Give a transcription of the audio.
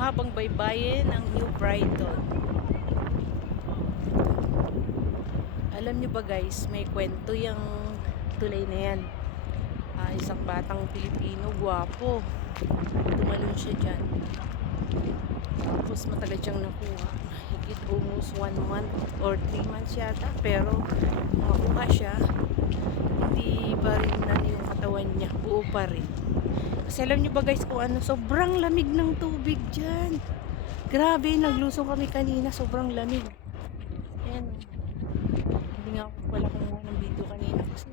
mahabang baybayin ng New Brighton. Alam nyo ba guys, may kwento yung tulay na yan. Isang batang Pilipino, gwapo. Tumalon siya dyan. Tapos matagal siyang nakuha. Higit almost 1 month or 3 months yata. Pero makuha siya, hindi pa rin yung katawan niya. Buo pa rin. Kasi alam nyo ba guys kung ano, sobrang lamig ng tubig dyan. Grabe, naglusong kami kanina, sobrang lamig. Ayan. Hindi nga ako pala kumuha ng video kanina kasi